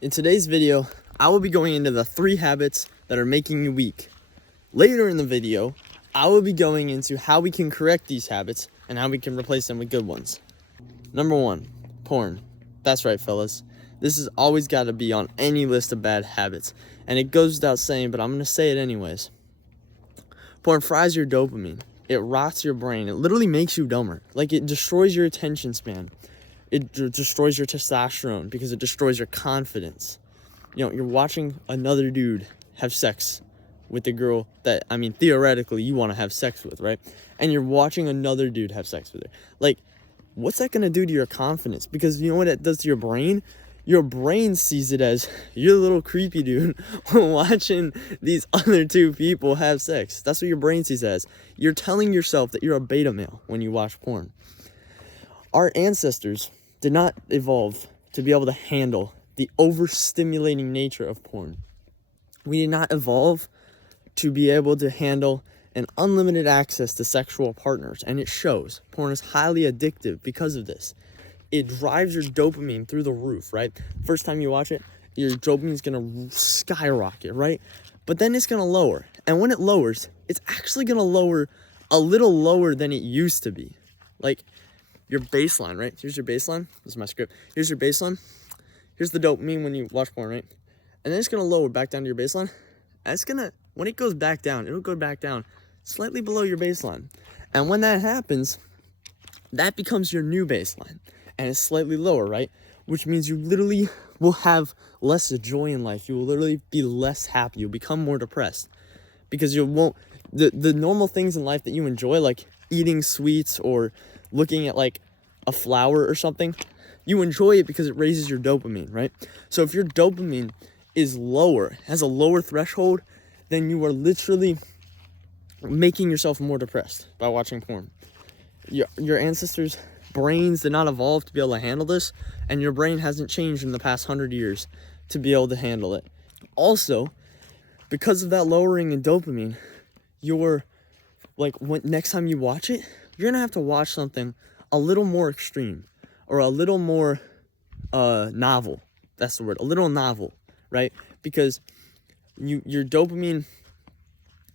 In today's video, I will be going into the 3 habits that are making you weak. Later in the video, I will be going into how we can correct these habits and how we can replace them with good ones. Number 1, porn. That's right, fellas. This has always got to be on any list of bad habits, and it goes without saying, but I'm going to say it anyways. Porn fries your dopamine. It rots your brain. It literally makes you dumber. Like, it destroys your attention span. It destroys your testosterone because it destroys your confidence. You know, you're watching another dude have sex with the girl that, theoretically you want to have sex with, right? And you're watching another dude have sex with her. Like, what's that going to do to your confidence? Because you know what it does to your brain? Your brain sees it as, you're a little creepy dude watching these other 2 people have sex. That's what your brain sees as. You're telling yourself that you're a beta male when you watch porn. Our ancestors did not evolve to be able to handle the overstimulating nature of porn. We did not evolve to be able to handle an unlimited access to sexual partners, and it shows. Porn is highly addictive because of this. It drives your dopamine through the roof, right? First time you watch it, your dopamine's gonna skyrocket, right? But then it's gonna lower, and when it lowers, it's actually gonna lower a little lower than it used to be. Like, your baseline, right? Here's your baseline. This is my script. Here's your baseline. Here's the dopamine when you watch porn, right? And then it's going to lower back down to your baseline. And it's going to, when it goes back down, it'll go back down slightly below your baseline. And when that happens, that becomes your new baseline. And it's slightly lower, right? Which means you literally will have less joy in life. You will literally be less happy. You'll become more depressed. Because you won't, the normal things in life that you enjoy, like eating sweets or looking at like a flower or something, you enjoy it because it raises your dopamine, right? So if your dopamine is lower, has a lower threshold, then you are literally making yourself more depressed by watching porn. Your ancestors' brains did not evolve to be able to handle this, and your brain hasn't changed in the past 100 years to be able to handle it. Also, because of that lowering in dopamine, when next time you watch it, you're gonna have to watch something a little more extreme or a little more novel. That's the word, a little novel, right? Because your dopamine,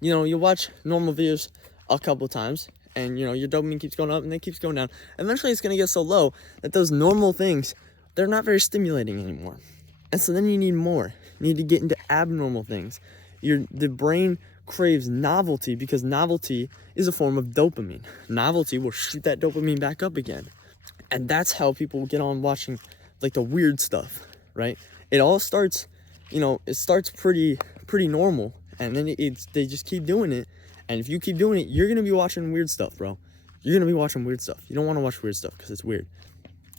you watch normal videos a couple times and your dopamine keeps going up and then keeps going down. Eventually it's gonna get so low that those normal things, they're not very stimulating anymore. And so then you need more. You need to get into abnormal things. The brain craves novelty because novelty is a form of dopamine. Novelty will shoot that dopamine back up again. And that's how people get on watching like the weird stuff, right? It all starts, it starts pretty normal, and then they just keep doing it. And if you keep doing it, you're going to be watching weird stuff, bro. You're going to be watching weird stuff. You don't want to watch weird stuff because it's weird.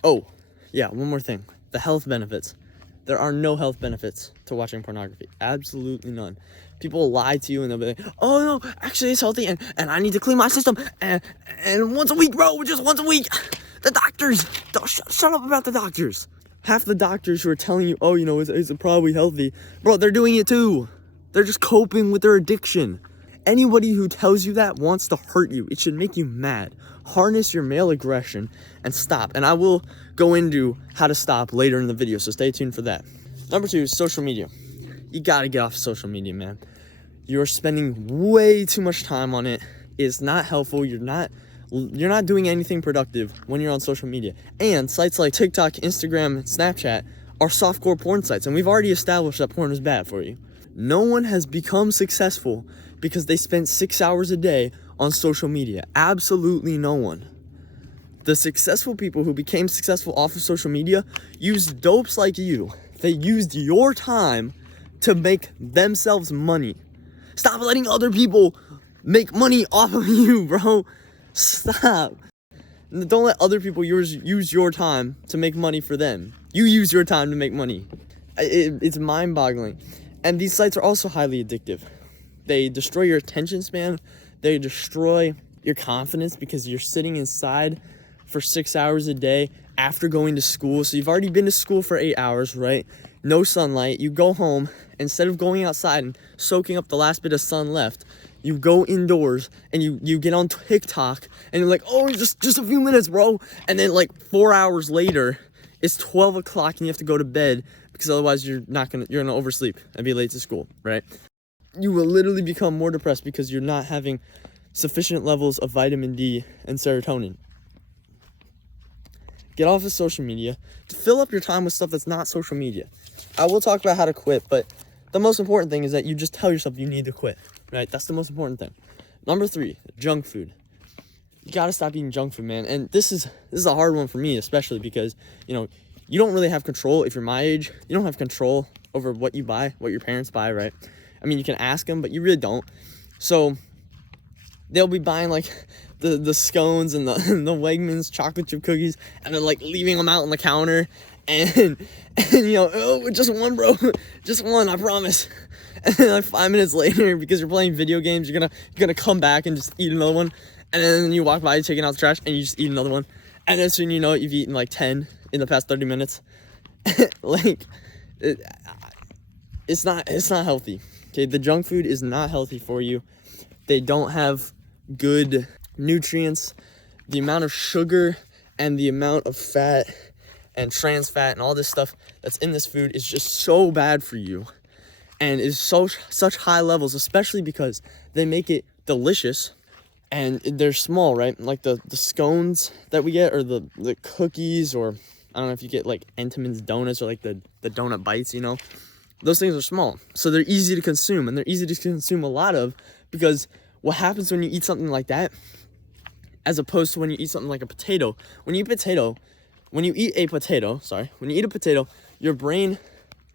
Oh, yeah, one more thing. The health benefits. There are no health benefits to watching pornography. Absolutely none. People lie to you and they'll be like, oh no, actually it's healthy and I need to clean my system and once a week, bro, just once a week. The doctors, shut up about the doctors. Half the doctors who are telling you, oh, it's probably healthy. Bro, they're doing it too. They're just coping with their addiction. Anybody who tells you that wants to hurt you. It should make you mad. Harness your male aggression and stop. And I will go into how to stop later in the video, so stay tuned for that. Number 2 is social media. You gotta get off social media, man. You're spending way too much time on it. It's not helpful. You're not doing anything productive when you're on social media. And sites like TikTok, Instagram, and Snapchat are softcore porn sites, and we've already established that porn is bad for you. No one has become successful because they spent 6 hours a day on social media. Absolutely no one. The successful people who became successful off of social media used dopes like you. They used your time to make themselves money. Stop letting other people make money off of you, bro. Stop. Don't let other people use your time to make money for them. You use your time to make money. It's mind-boggling. And these sites are also highly addictive. They destroy your attention span. They destroy your confidence because you're sitting inside for 6 hours a day after going to school. So you've already been to school for 8 hours, right? No sunlight. You go home. Instead of going outside and soaking up the last bit of sun left, you go indoors and you get on TikTok and you're like, oh, just a few minutes, bro. And then like 4 hours later, it's 12 o'clock and you have to go to bed because otherwise you're gonna oversleep and be late to school, right? You will literally become more depressed because you're not having sufficient levels of vitamin D and serotonin. Get off of social media. Fill up your time with stuff that's not social media. I will talk about how to quit, but the most important thing is that you just tell yourself you need to quit, right? That's the most important thing. Number 3, junk food. You gotta stop eating junk food, man. And this is a hard one for me, especially because, you don't really have control. If you're my age, you don't have control over what you buy, what your parents buy, right? I mean, you can ask them, but you really don't. So they'll be buying like the scones and the Wegmans chocolate chip cookies, and they're like leaving them out on the counter, and oh, just one, bro, just one, I promise. And then like 5 minutes later, because you're playing video games, you're gonna come back and just eat another one, and then you walk by taking out the trash and you just eat another one, and then soon you know it, you've eaten like 10 in the past 30 minutes. Like it's not healthy. Okay, the junk food is not healthy for you. They don't have good nutrients. The amount of sugar and the amount of fat and trans fat and all this stuff that's in this food is just so bad for you, and is such high levels, especially because they make it delicious and they're small, right? Like the scones that we get, or the cookies, or I don't know if you get like Entenmann's donuts or like the donut bites, those things are small, so they're easy to consume, and they're easy to consume a lot of, because what happens when you eat something like that, as opposed to when you eat something like a potato, when you eat a potato, your brain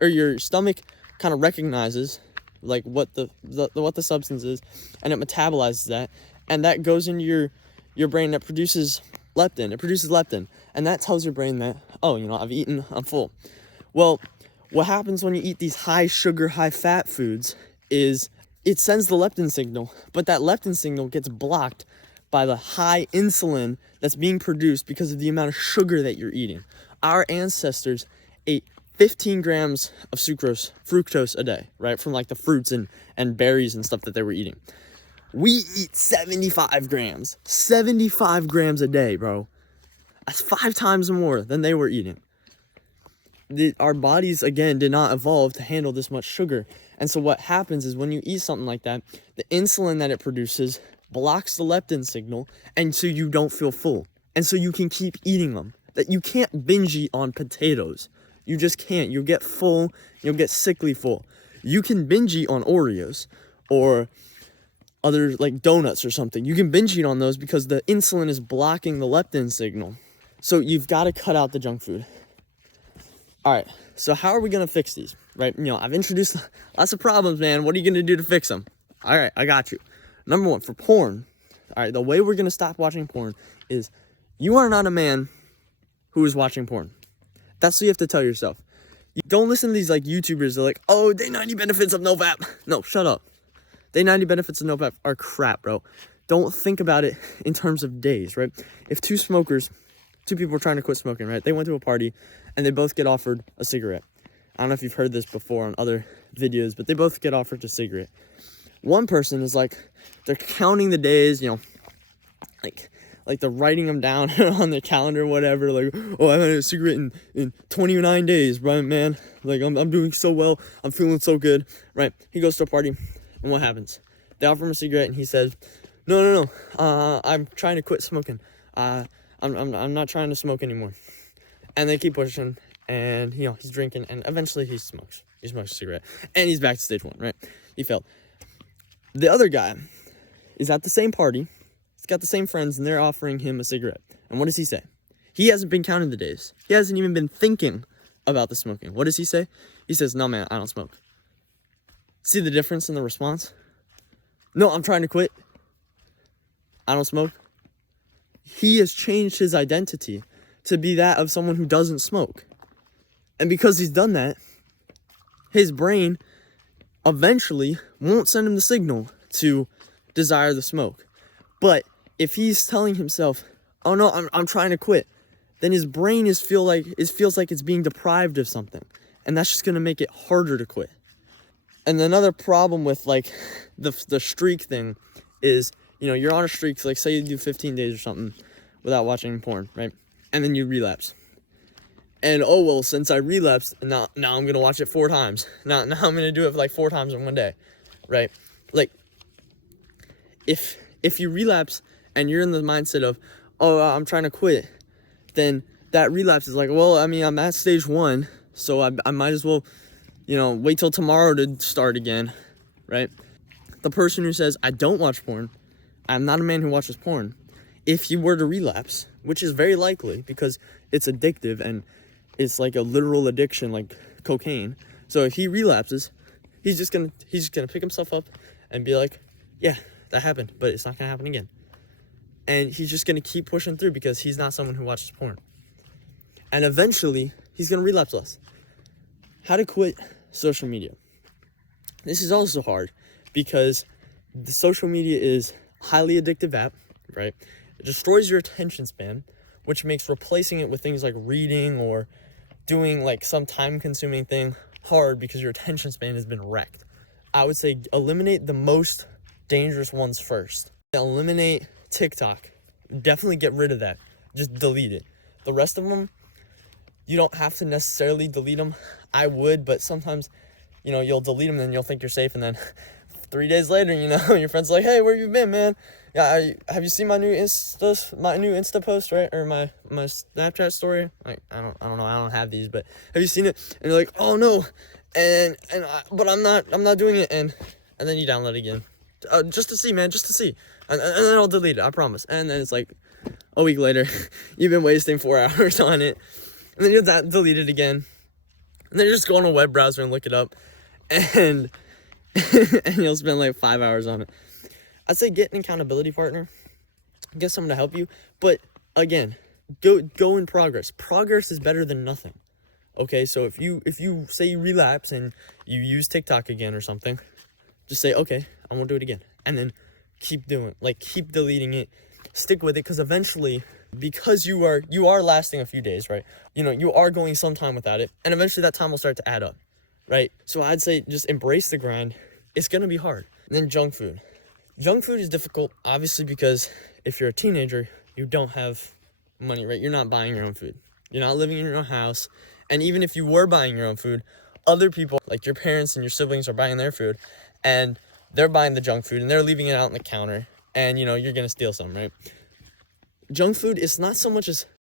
or your stomach kind of recognizes like what the substance is, and it metabolizes that, and that goes into your brain, that produces leptin. It produces leptin, and that tells your brain that, oh, I've eaten, I'm full. Well, what happens when you eat these high sugar, high fat foods is it sends the leptin signal, but that leptin signal gets blocked by the high insulin that's being produced because of the amount of sugar that you're eating. Our ancestors ate 15 grams of fructose a day, right? From like the fruits and berries and stuff that they were eating. We eat 75 grams a day, bro. That's 5 times more than they were eating. Our bodies, again, did not evolve to handle this much sugar. And so what happens is when you eat something like that, the insulin that it produces blocks the leptin signal, and so you don't feel full. And so you can keep eating them. That you can't binge eat on potatoes. You just can't. You'll get full. You'll get sickly full. You can binge eat on Oreos or other like donuts or something. You can binge eat on those because the insulin is blocking the leptin signal. So you've got to cut out the junk food. All right, so how are we going to fix these, right? I've introduced lots of problems, man. What are you going to do to fix them? All right, I got you. Number 1, for porn. All right, the way we're going to stop watching porn is you are not a man who is watching porn. That's what you have to tell yourself. You don't listen to these like YouTubers. They're like, oh, day 90 benefits of NoFap. No, shut up. Day 90 benefits of NoFap are crap, bro. Don't think about it in terms of days, right? If two people are trying to quit smoking, right? They went to a party and they both get offered a cigarette. I don't know if you've heard this before on other videos, but they both get offered a cigarette. One person is like, they're counting the days, like they're writing them down on their calendar or whatever. Like, oh, I had a cigarette in 29 days, right, man? Like, I'm doing so well. I'm feeling so good, right? He goes to a party, and what happens? They offer him a cigarette, and he says, no, I'm trying to quit smoking. I'm not trying to smoke anymore. And they keep pushing, and he's drinking, and eventually he smokes a cigarette, and he's back to stage 1, right? He failed. The other guy is at the same party. He's got the same friends, and they're offering him a cigarette. And what does he say? He hasn't been counting the days. He hasn't even been thinking about the smoking. What does he say? He says, no, man, I don't smoke. See the difference in the response? No, I'm trying to quit. I don't smoke. He has changed his identity to be that of someone who doesn't smoke. And because he's done that, his brain eventually won't send him the signal to desire the smoke. But if he's telling himself, oh no, I'm trying to quit, then his brain feels like it's being deprived of something. And that's just going to make it harder to quit. And another problem with like the streak thing is, you're on a streak, like say you do 15 days or something without watching porn, right? And then you relapse. And oh well, since I relapsed, now I'm gonna watch it 4 times. Now I'm gonna do it like 4 times in one day, right? Like, if you relapse and you're in the mindset of, oh, I'm trying to quit, then that relapse is like, well, I mean, I'm at stage 1, so I might as well, wait till tomorrow to start again, right? The person who says, I don't watch porn, I'm not a man who watches porn, if he were to relapse, which is very likely because it's addictive and it's like a literal addiction, like cocaine. So if he relapses, he's just gonna pick himself up and be like, yeah, that happened, but it's not gonna happen again. And he's just gonna keep pushing through because he's not someone who watches porn. And eventually, he's gonna relapse less. How to quit social media. This is also hard because the social media is a highly addictive app, right? It destroys your attention span, which makes replacing it with things like reading or doing like some time-consuming thing hard because your attention span has been wrecked. I would say eliminate the most dangerous ones first. Eliminate TikTok. Definitely get rid of that. Just delete it. The rest of them, you don't have to necessarily delete them. I would, but sometimes, you'll delete them and you'll think you're safe, and then 3 days later, your friend's like, hey, where you been, man? Yeah, have you seen my new Insta post, right? Or my Snapchat story? Like, I don't know, I don't have these, but have you seen it? And you're like, oh no, but I'm not doing it, and then you download it again, just to see, man, just to see, and then I'll delete it, I promise. And then it's like a week later, you've been wasting 4 hours on it, and then you'll delete it again, and then you just go on a web browser and look it up, and and you'll spend like 5 hours on it. I'd say get an accountability partner, get someone to help you, but again, go in progress. Progress is better than nothing. Okay, so if you say you relapse and you use TikTok again or something, just say, okay, I won't do it again, and then keep deleting it, stick with it, because eventually, because you are lasting a few days, right? You are going some time without it, and eventually that time will start to add up, right? So I'd say just embrace the grind. It's gonna be hard. And then junk food. Junk food is difficult, obviously, because if you're a teenager, you don't have money, right? You're not buying your own food. You're not living in your own house. And even if you were buying your own food, other people, like your parents and your siblings, are buying their food, and they're buying the junk food, and they're leaving it out on the counter, and, you're going to steal some, right? Junk food is not so much as